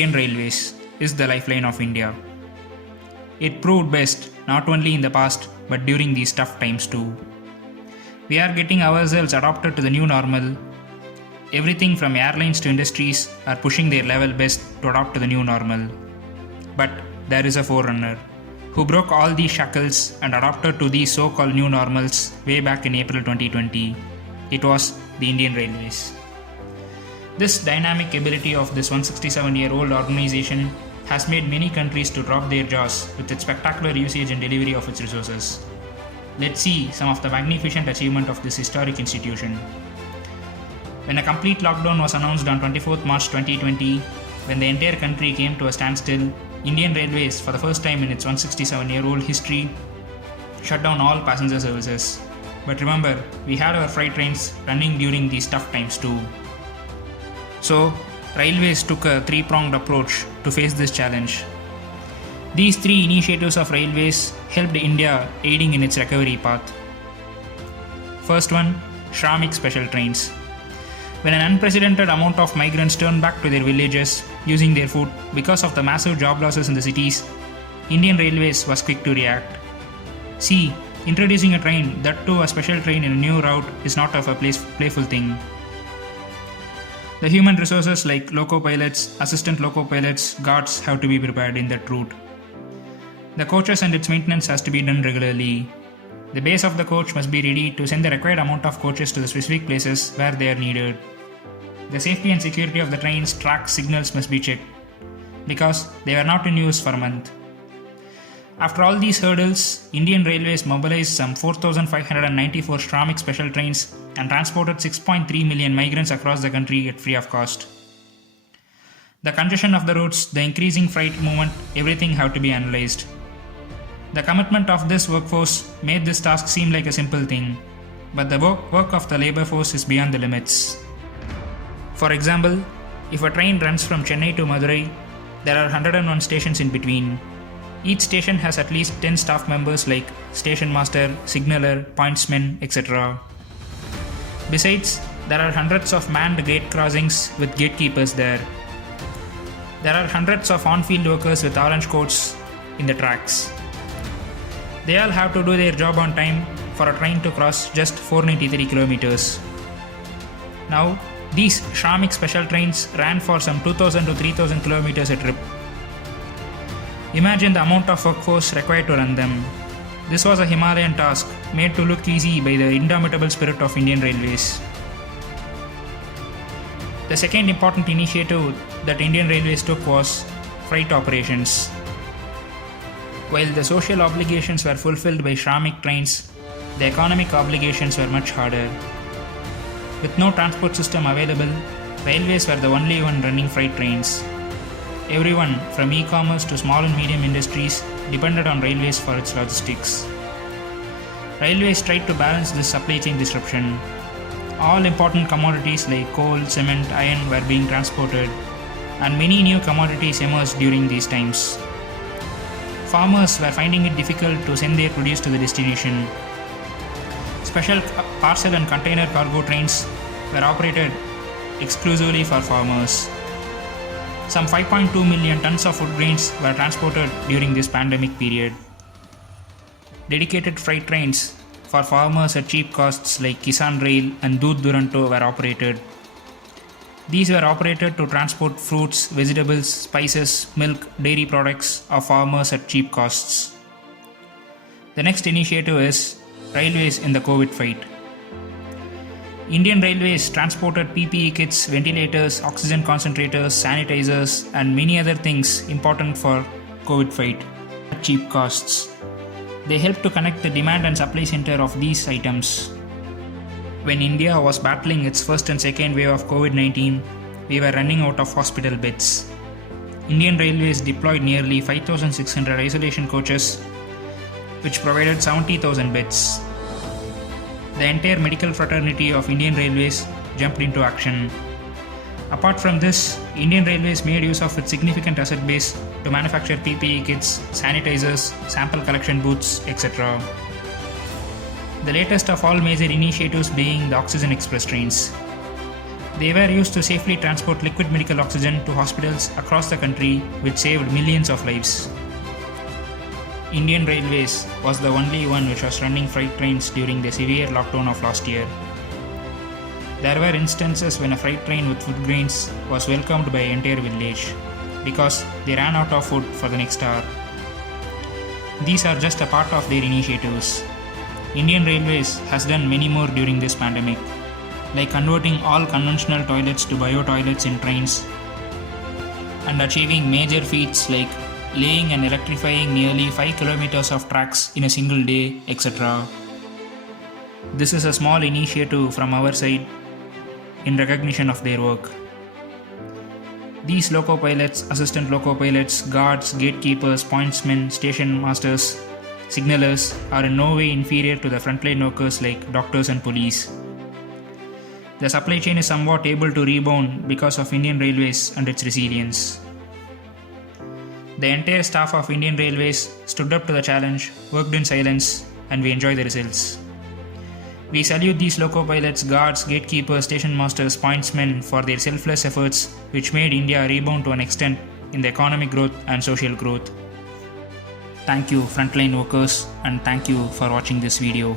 Indian Railways is the lifeline of India. It proved best not only in the past but during these tough times too. We are getting ourselves adapted to the new normal. Everything from airlines to industries are pushing their level best to adapt to the new normal. But there is a forerunner who broke all these shackles and adapted to these so-called new normals way back in April 2020. It was the Indian Railways. This dynamic ability of this 167-year-old organization has made many countries to drop their jaws with its spectacular usage and delivery of its resources. Let's see some of the magnificent achievement of this historic institution. When a complete lockdown was announced on 24th March 2020, when the entire country came to a standstill, Indian Railways, for the first time in its 167-year-old history, shut down all passenger services. But remember, we had our freight trains running during these tough times too. So, Railways took a three-pronged approach to face this challenge. These three initiatives of Railways helped India aiding in its recovery path. First one, Shramik Special Trains. When an unprecedented amount of migrants turned back to their villages using their food because of the massive job losses in the cities, Indian Railways was quick to react. See, introducing a train, that too a special train in a new route, is not of a playful thing. The human resources like loco pilots, assistant loco pilots, guards have to be prepared in that route. The coaches and its maintenance has to be done regularly. The base of the coach must be ready to send the required amount of coaches to the specific places where they are needed. The safety and security of the trains, tracks, signals must be checked because they were not in use for a month. After all these hurdles, Indian Railways mobilized some 4,594 Shramik special trains and transported 6.3 million migrants across the country at free of cost. The congestion of the routes, the increasing freight movement, everything have to be analyzed. The commitment of this workforce made this task seem like a simple thing, but the work of the labor force is beyond the limits. For example, if a train runs from Chennai to Madurai, there are 101 stations in between. Each station has at least 10 staff members like station master, signaller, pointsmen, etc. Besides, there are hundreds of manned gate crossings with gatekeepers there. There are hundreds of on-field workers with orange coats in the tracks. They all have to do their job on time for a train to cross just 493 kilometers. Now, these Shramik special trains ran for some 2000 to 3000 kilometers a trip. Imagine the amount of workforce required to run them. This was a Himalayan task made to look easy by the indomitable spirit of Indian Railways. The second important initiative that Indian Railways took was freight operations. While the social obligations were fulfilled by Shramik trains, the economic obligations were much harder. With no transport system available, railways were the only one running freight trains. Everyone, from e-commerce to small and medium industries, depended on railways for its logistics. Railways tried to balance this supply chain disruption. All important commodities like coal, cement, iron were being transported, and many new commodities emerged during these times. Farmers were finding it difficult to send their produce to the destination. Special parcel and container cargo trains were operated exclusively for farmers. Some 5.2 million tons of food grains were transported during this pandemic period. Dedicated freight trains for farmers at cheap costs like Kisan Rail and Doodh Duronto were operated. These were operated to transport fruits, vegetables, spices, milk, dairy products of farmers at cheap costs. The next initiative is Railways in the COVID fight. Indian Railways transported PPE kits, ventilators, oxygen concentrators, sanitizers, and many other things important for COVID fight at cheap costs. They helped to connect the demand and supply center of these items. When India was battling its first and second wave of COVID-19, we were running out of hospital beds. Indian Railways deployed nearly 5,600 isolation coaches, which provided 70,000 beds. The entire medical fraternity of Indian Railways jumped into action. Apart from this, Indian Railways made use of its significant asset base to manufacture PPE kits, sanitizers, sample collection booths, etc. The latest of all major initiatives being the Oxygen Express trains. They were used to safely transport liquid medical oxygen to hospitals across the country, which saved millions of lives. Indian Railways was the only one which was running freight trains during the severe lockdown of last year. There were instances when a freight train with food grains was welcomed by an entire village because they ran out of food for the next hour. These are just a part of their initiatives. Indian Railways has done many more during this pandemic, like converting all conventional toilets to bio toilets in trains and achieving major feats like laying and electrifying nearly 5 kilometers of tracks in a single day, etc. This is a small initiative from our side in recognition of their work. These loco pilots, assistant loco pilots, guards, gatekeepers, pointsmen, station masters, signalers are in no way inferior to the frontline workers like doctors and police. The supply chain is somewhat able to rebound because of Indian Railways and its resilience. The entire staff of Indian Railways stood up to the challenge, worked in silence, and we enjoy the results. We salute these loco pilots, guards, gatekeepers, station masters, pointsmen for their selfless efforts which made India rebound to an extent in the economic growth and social growth. Thank you frontline workers, and thank you for watching this video.